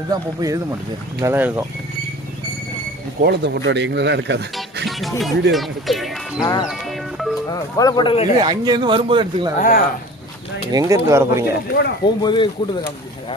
அதுதான் அப்போ போய் எழுத மாட்டேங்குது நல்லா இருக்கும். நீ கோலத்தை போட்டோ எடி எங்களெல்லாம் எடுக்காத வீடியோ அங்கேருந்து வரும்போது எடுத்துக்கலாம் எங்க இருந்து வர போறீங்க? போகும்போது கூட்டத்தை காமிச்சிங்களா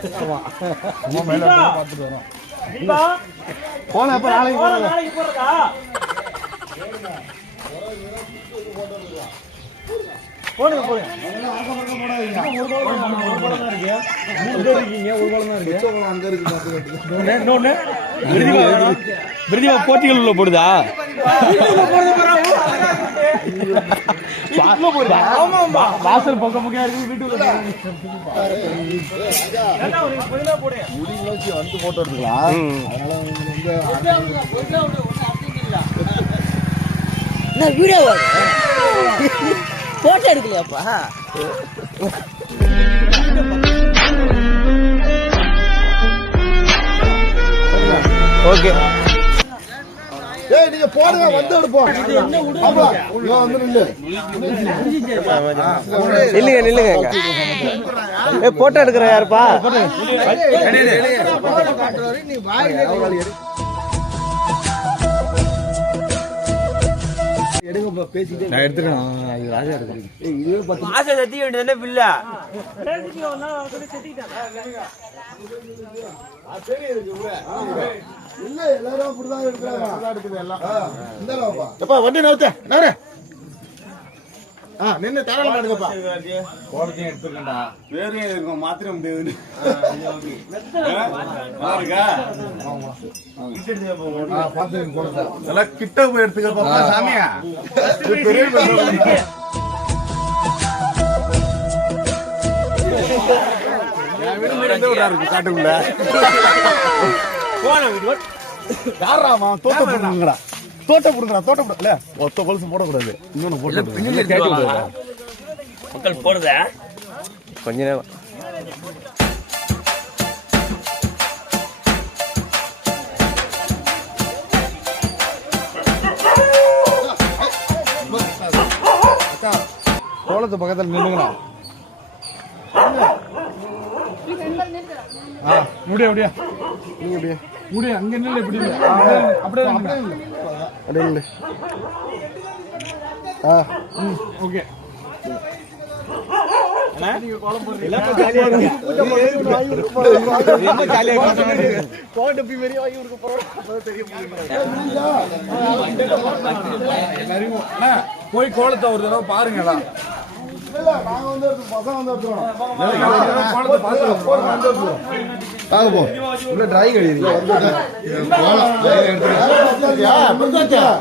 அம்மா மேல பார்த்துட்டு வரோம் போன அப்ப நாளைக்கு போறேன் அங்க இருக்கு பார்த்து பிரதிமா போட்டிகள் உள்ள போடுதா? வாசல் பக்கம் பக்கம் இருக்கு வீட்டுக்குள்ள வந்து போட்டோ எடுத்துக்கலாம் வீடியோ போட்டோ எடுக்கலையாப்பா? ஓகே. ஏய் நீங்க போடுங்க வந்து எடுப்போம். ஆமா இங்க வந்து நில்லு. நில்லுங்க நில்லுங்க. இங்க. ஏ போட்டோ எடுக்கிற யாருப்பா? நான் எடுத்துக்கணும் இது ராஜா எடுத்துக்கணும் ஆசை சத்தி வேண்டியதுல பில்ல இல்ல எல்லாரும் அப்படிதான் எடுக்கிறாங்க நல்லா எடுக்குது எல்லாம். இந்த எப்பா வண்டி நவுத்த நவரே ஆ நின்னு தாராளமா எடுங்கப்பா. எடுத்துக்கண்டா இருக்கும் மாத்திரம் முடியாது அதெல்லாம் கிட்ட போய் எடுத்துக்கப்பா சாமியா. காட்டுக்குள்ள. யாராமா தோட்ட புடுங்கடா தோட்ட புடுங்கடா தோட்ட புடு இல்ல ஒத்த கொலுசு போடக்கூடாது. இன்னொன்னு போட்டு விடுறா மக்கள் போடுதா? கொஞ்ச நேரம். கோலத்து பக்கத்துல நின்னுங்கண்ணா ஆ முடியா முடியா. நீங்க அப்படியே முடியா அங்க நில்லு இப்படி. அப்படியே அப்படியே நில்லு. அப்படியே நில்லு. ஆ. ம் ஓகே. போய் கோலத்தை ஒரு தடவை பாருங்களா இல்ல நாங்க வந்து பசங்க வந்து எடுத்துறோம் போ. உள்ள டிராயிங் எழுதிருக்கீங்க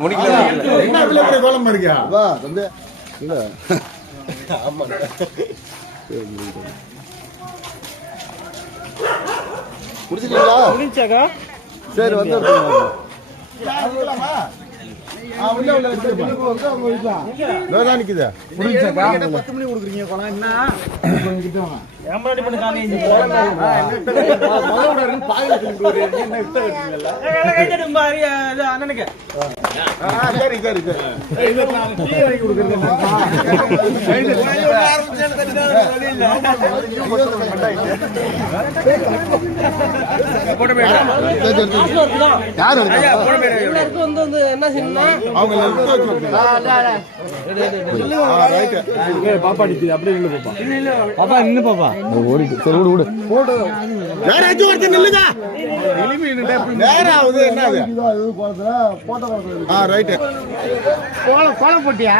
முடிக்கல என்ன பிள்ளை கோலம் இருக்கியா வா தம்பி. இல்ல. முடிச்சிட்டீங்களா? முடிச்சாக்கா சரி வந்து நிக்குது பத்து மணி கொடுக்குறீங்க குளம் என்ன? ஏமாடி பண்ணி காமி அண்ணனுக்கு. சரி சரி சரி. யாரு வந்து வந்து என்ன செய்யணும் அவங்க எடுத்து வச்சிருக்காங்க. ஆ, right. பாப்பா நிக்குது அப்படியே பாப்பா. பாப்பா நின்னு பாப்பா. ஓடிட்டு சரி விடு விடு ஒருத்தர் நேரம் ஆகுது என்ன அது? ஆ ரைட்டு கோலம் கோலம் போட்டியா?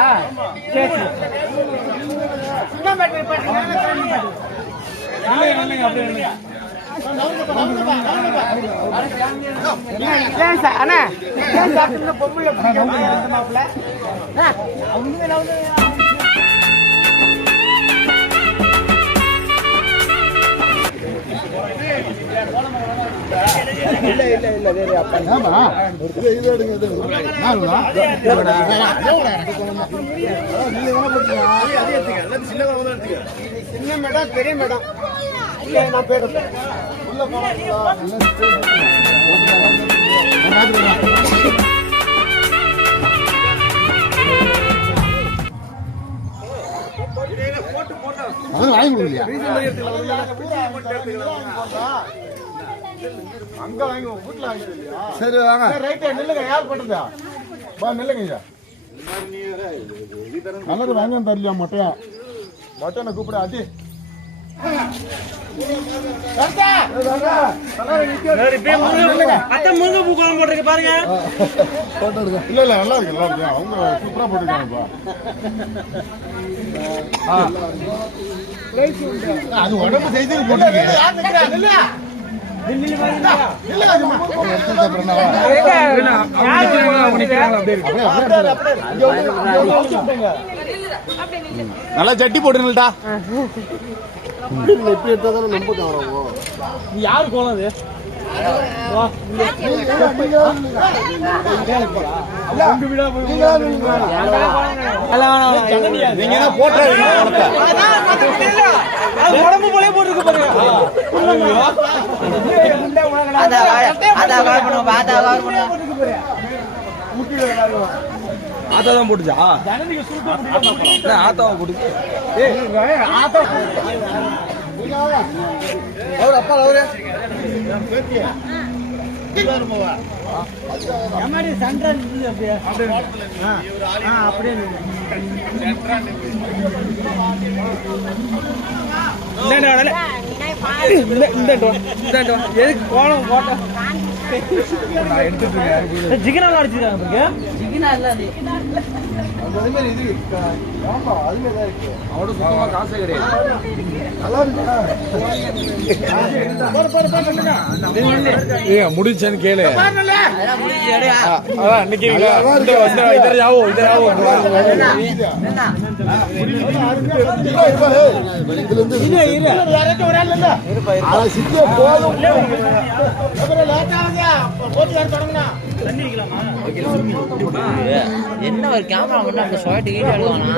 அண்ணா பொம்பளை மாப்பிள்ள ஆமா இது இது எடுங்க இது தானே? சின்ன மேடம் பெரிய மேடம் இல்ல நான் உள்ள அவன் வாங்கி கொடுக்கலையா? அங்க வாங்கி வீட்டுல வாங்கி சரி வாங்க. ரைட் நில்லுங்க. யார் பண்றதா வா நில்லுங்க ஐயா கலர் வாங்க தரலையா மொட்டையா? மொட்டையை கூப்பிட அடி இல்ல இல்ல நல்லா இருக்கு நல்லா இருக்கு. அவங்க சூப்பரா போட்டுருக்காங்கப்பா அது உடம்பு செய்து நல்லா சட்டி போட்டுருங்கடா எப்படி எடுத்தா தானே நம்ப யாரு கோலம் அது? நீங்க தான் போட்டுறாதீங்க குளத்தை. உடம்பு போலே போட்டுருக்கு பாருங்க ஆத்தா தான் போட்டுச்சா ஆத்தாவை போட்டு அவரு அப்பா அவரு எதுக்கு கோலம் போட்ட ஜிகனால அடிச்சிருக்காங்க காசே கிடையாது முடிச்சேன்னு கேளு ஜாவோ இதர் ஜாவோ என்ன ஒரு கேமரா மட்டும் அந்த ஷார்ட் ஈடு எடுக்கணும்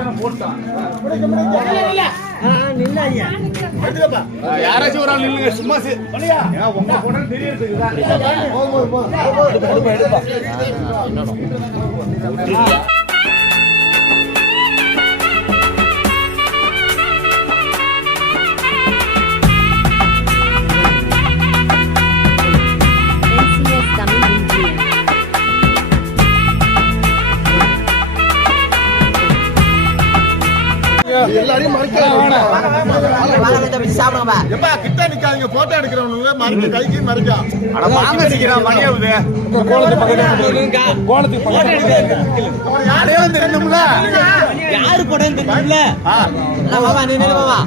யாராச்சும் ஒரு ஆள் நில்லுங்க சும்மா சி- NCS நிக்காதீங்க போட்டோ எடுக்கிறவங்க மறைக்க கைக்கு மறைக்கா அட வாங்க சீக்கிரம் மணி ஆகுது கோலத்துக்கு பக்கத்துல அடையாளம் தெரியணும்ல யாரு படம் தெரியும்ல மாமா நீ நில்லு மாமா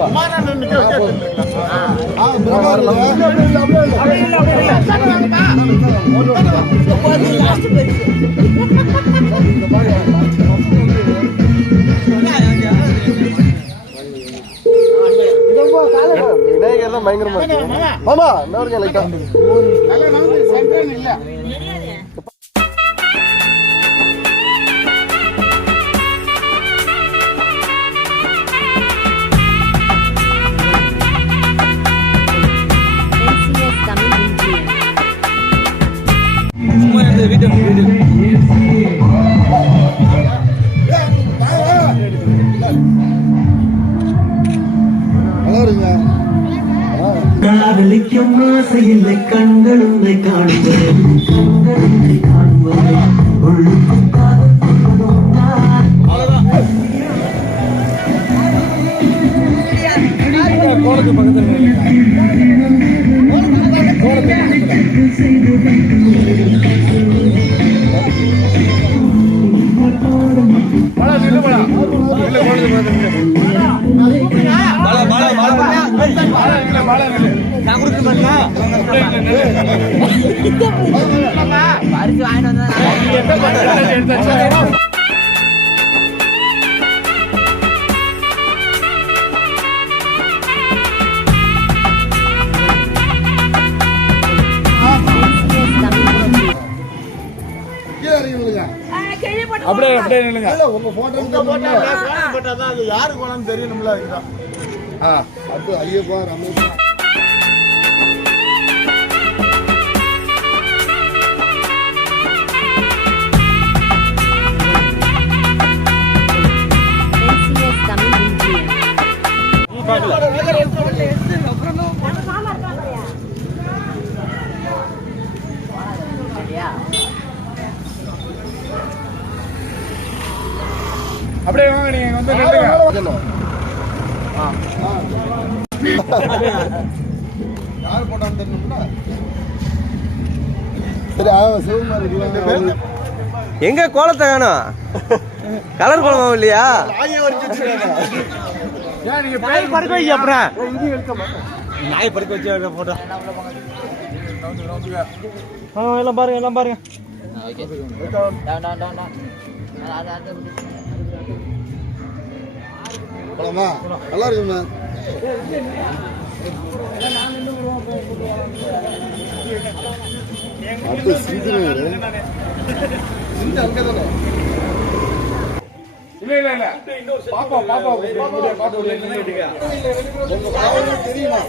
குமாரன் மாமா என்ன இருக்கு லைட்டா வீட்டு வீடு கண்கள் உன்னை காணுவது கண்கள் உன்னை நான். கோலத்துக்கு பக்கத்துல பரிசு வாங்கிட்டு வந்தா அப்படியே அப்படியே நில்லுங்க. இல்ல உங்க போட்டோ போட்டோ போட்டாதான் அது யாரு கோலம்னு தெரியணும்ல அதுதான் அது ஐயப்பா ரமேஷ். ஆ இருக்கலாம் எங்க கோலத்தை காணும்? கலர் கோலமும் இல்லையா? பேர் படுக்க வைக்க அப்புறம் நாய் படுக்க வச்சு போட்டோ. எல்லாம் பாருங்க எல்லாம் பாருங்க. நல்லா இருக்குங்க சிந்து அங்கதானே? இல்ல இல்ல இல்ல. பாப்பா பாப்பா பாப்பா தெரியுமா?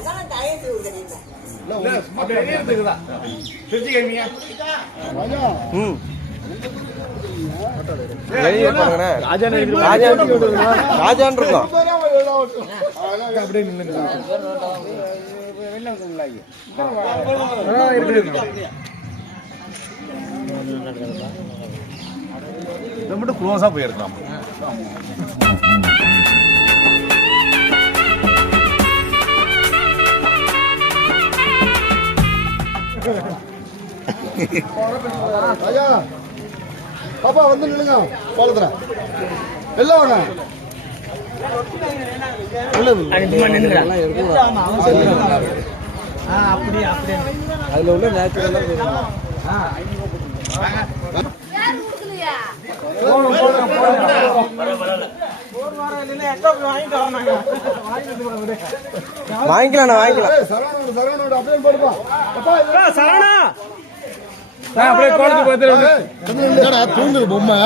ராஜான் இருக்கும் அப்படியே நில்லுங்க இதை மட்டும் க்ளோஸா போயிருக்கலாம். ராஜா பாப்பா வந்து நில்லுங்க போலத்துல எல்லாம் வாங்க அதுல உள்ள நேச்சுரலா வாங்கிக்கலாம் வாங்கிக்கலாம். சரணா அப்படியே கோலத்துக்கு என்னடா தூங்குது பொம்மை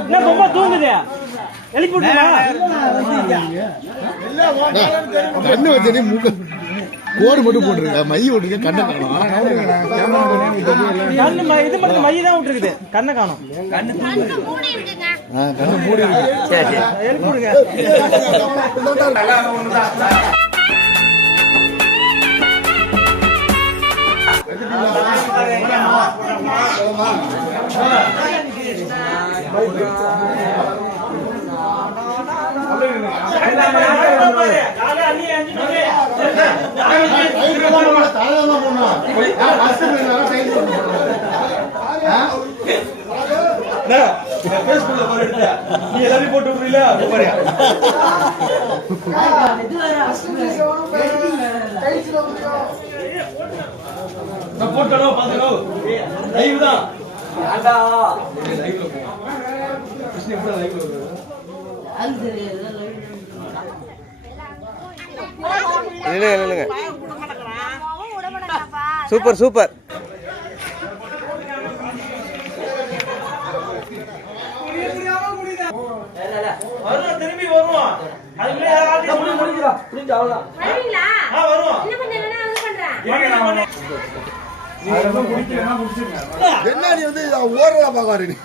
என்ன பொம்மை தூங்குது எழுப்பி விட்டுமா கண்ணு வச்சு நீ மூக்க கோடு மட்டும் போட்டுருக்க? மை விட்டுருக்க? கண்ணை காணும். கண்ணு ம- இது மட்டும் மைய தான் விட்டுருக்குது. கண்ணை காணும். கண்ணு மூடி இருக்கு எழுப்பி விடுங்க நீ எல்லாரையும் போட்டு விடுறீல நான் போட்டோ பாத்துக்கோ லைவ் தான் இல்லைங்க சூப்பர் சூப்பர் வருவோம் திரும்பி வருவோம் அதுக்குள்ளே யாராவது முடிஞ்சிடும் ஆ வருவோம். என்ன நீ வந்து ஓடுறா பாக்காரு நீ.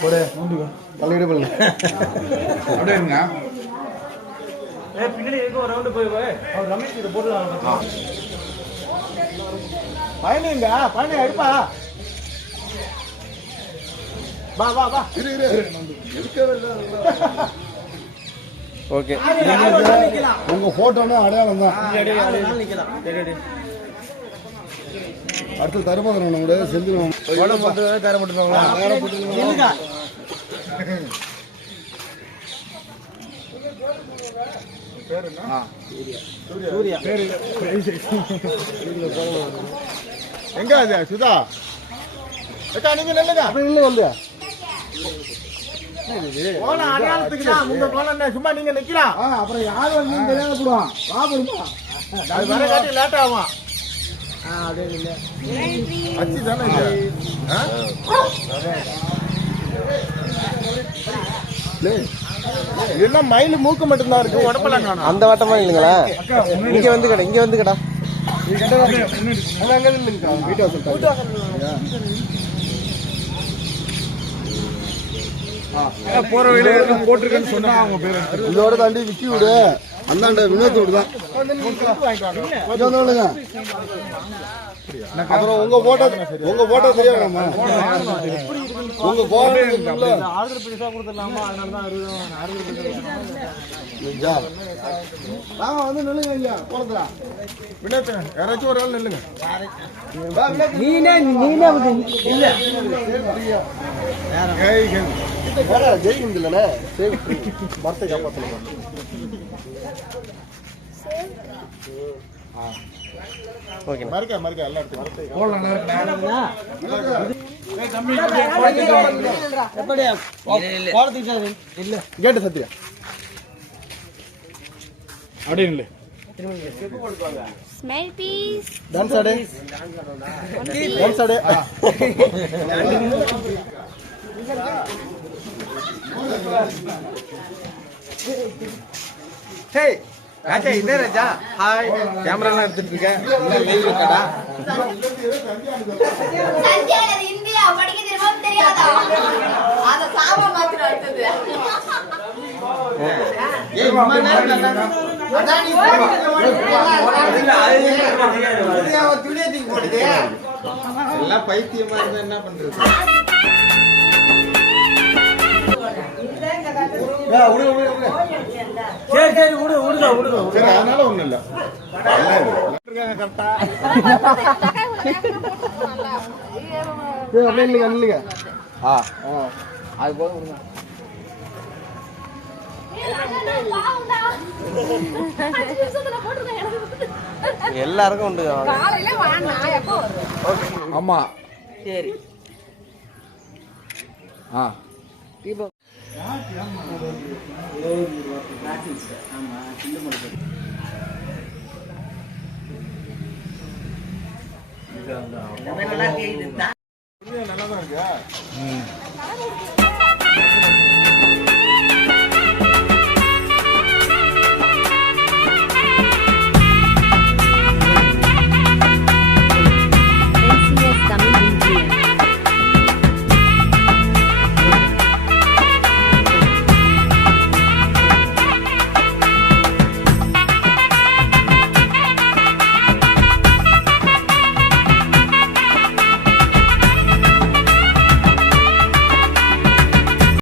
போடு. பல்லிடு பல்லு அப்படியே இருங்க. ஏய், பின்னாடி இருக்க ஒரு ரவுண்டு போய் போய் அவர் ரமேஷ் இதை போட்டு பயணிங்க பயணி எடுப்பா. வா வா வா. இரு. ஓகே. உங்க போட்டோன்னா அடையாளம் தான். அடுத்து தருமபுரம் நம்மளோட செந்தில் தர மட்டும் எங்க அது சுதா? அக்கா நீங்க நில்லுங்க. அப்படி இல்லை வந்து. என்ன சும்மா நீங்க நிக்கலாம் அப்புறம் யார் வந்து தெரியாத போடுவான்? வா போடுமா. அது வர காட்டி லேட் ஆகும் அச்சு தானே இது? மயில் மூக்கு மட்டும்தான் இருக்கு. உடம்பெல்லாம் காணும் அந்த வட்டமா இல்லைங்களா? இங்க வந்து கடை இங்க வந்து கடா. போற வழியில போட்டிருக்கேன்னு சொன்னா அவங்க பேர் இதோட தாண்டி விக்கி விடு. அந்தாண்ட வினோத்தோடு தான். வந்து. அப்புறம் உங்க போட்டோ உங்க போட்டோ தெரியாதாமா உங்க போட்டோ ஆறுதல் பரிசா கொடுத்துடலாமா அதனால தான் வாங்க வந்து நில்லுங்க இங்க போறதுல வினோத் யாராச்சும் ஒரு ஆள் நில்லுங்க. நீனே நீனே இல்ல. ஜெயிக்கும் இல்லைண்ணே? சேவ் மரத்தை காப்பாற்றலாம் ஓகே மறுக்க மறுக்க இருக்கு மரத்தை போடலாம் நல்லா இருக்கு. கேட்டு சத்தியா. அப்படியே இல்லை Smell please. டான்ஸ் ஆடு. டான்ஸ் ஆடு. ராஜா இதே ராஜா. ஹாய் கேமராலாம் எடுத்துட்டு இருக்கேன் லைவ் இருக்கடா. இந்தியா படிக்க தெரியுமா தெரியாதா? அத சாப மாத்திர அடுத்தது. ஏய் இம்மா நேரம் நல்லா அதான் நீ துணியத்துக்கு போடுது எல்லாம் பைத்தியமா இருந்தா என்ன பண்றது? சரி சரி விடு விடுதா விடுதா சரி அதனால ஒண்ணும் இல்ல. சரி அப்படியே இல்லைங்க இல்லைங்க ஆ. அது போக விடுங்க. எல்லாருக்கும் உண்டு. காலையில வாண்ணா எப்போ வரும் ஆமா சரி ஆ நல்லா தான் இருக்கு.